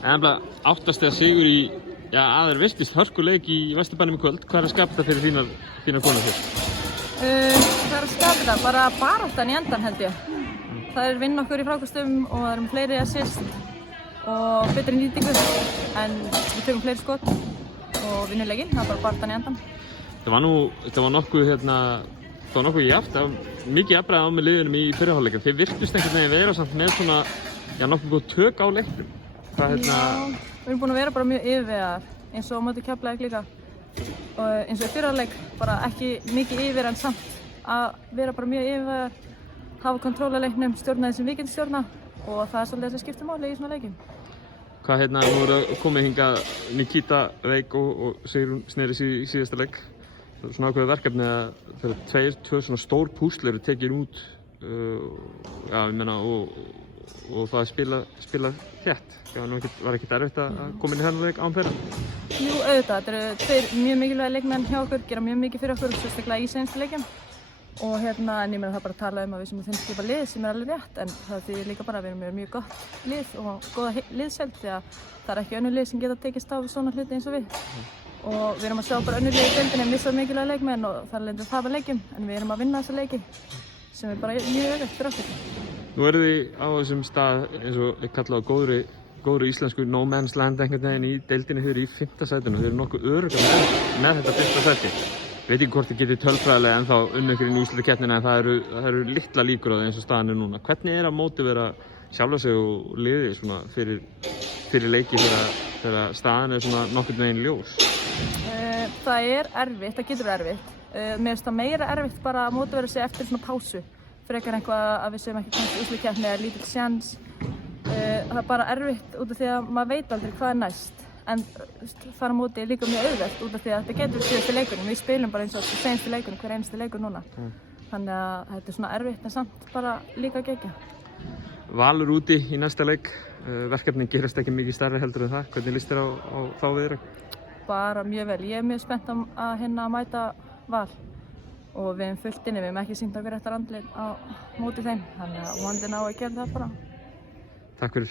En áttast þegar sigur í, aðeir virtist hörkuleik í Vesturbænum í kvöld. Hvað er að skapa þetta fyrir þínar konur hér? Það er að skapa þetta, bara baráttan í endan held ég. Það vinna okkur í frákastum og það með fleiri assist og betri nýtingu. En við tökum fleiri skot og vinnum leikinn, það bara baráttan í endan. Þetta var nokkuð jafnt, mikið jafnræði á með liðunum í fyrirháleika. Þeir virtust einhvern veginn vera samt með svona, nokkuð góð tök á leiknum. Já, við erum búin að vera bara mjög yfirvegaðar, eins og á móti Keflavík líka. Og eins og í fyrirháleik, bara ekki mikið yfir en samt að vera bara mjög yfirvegaðar, hafa kontról á leiknum, stjórna þessum við getum stjórna og það er svolítið þess að skipta máli í svona leikim. Hvað nú eru komið hingað Nikita veik og Sigrún snerist í síðasta leik. Það er svona ákveðið verkefni að þegar tvö svona stór púsl eru tekin út og það spila þétt. Var ekkert erfitt að koma inn í þennan leik án þeirra? Jú, auðvitað. Þetta eru tveir mjög mikilvægir leikmenn hjá okkur, gera mjög mikið fyrir okkur, sérstaklega í seinustu leikjum. Og en ég meina það bara að tala um að við sem þeim skipa lið sem alveg rétt, en það þýðir líka bara að við erum með mjög gott lið og góða liðsheild því að það er ekki önnur lið sem geta tekist á við svona hluti eins og við. Og við erum að sjá bara önnur lið í deildinni missa mikilvæga leikmenn og það er leiðandi að tapa leikjum, en við erum að vinna þessa leiki sem er bara mjög öðvögt fyrir okkur. Nú eru þið á þessum stað eins og ég kalla á góðri íslensku no man's land einhvern veginn í deildinni. Þið eru í 5. sætinu, þið eru nokkuð öruggar með þetta 5. sæti. Ég veit ekki hvort þið getið tölfræðilega ennþá ykkur inn í úrslitakeppnina en það eru litla líkur á það eins og staðan er núna. Hvernig er að mótivera sjálfa sig og liðið svona fyrir leiki þegar staðan er svona nokkurn veginn ljós? Það er erfitt, það getur verið erfitt. Mér finnst það meira erfitt bara að mótivera sig eftir svona pásu. Frekar eitthvað að við séum ekki komast í úrslitakeppni eða lítill sjans. Það er bara erfitt út af því að maður veit aldrei hvað er næst. En þar á móti er líka mjög auðvelt út af því að þetta getur síðustu leikurinn. Við spilum bara eins og seinustu leikurinn, hver einasti leikur núna. Þannig að þetta er svona erfitt en samt bara líka gegja. Valur úti í næsta leik. Verkefnin gerast ekki mikið stærri heldur en það. Hvernig líst þér á þá viðureign? Bara mjög vel. Ég er mjög spennt að mæta Val. Og við erum fullt inni, við erum ekki sýnt okkur réttar andlit á móti þeim. Þannig að vonandi ná að gera það bara. Takk fyrir.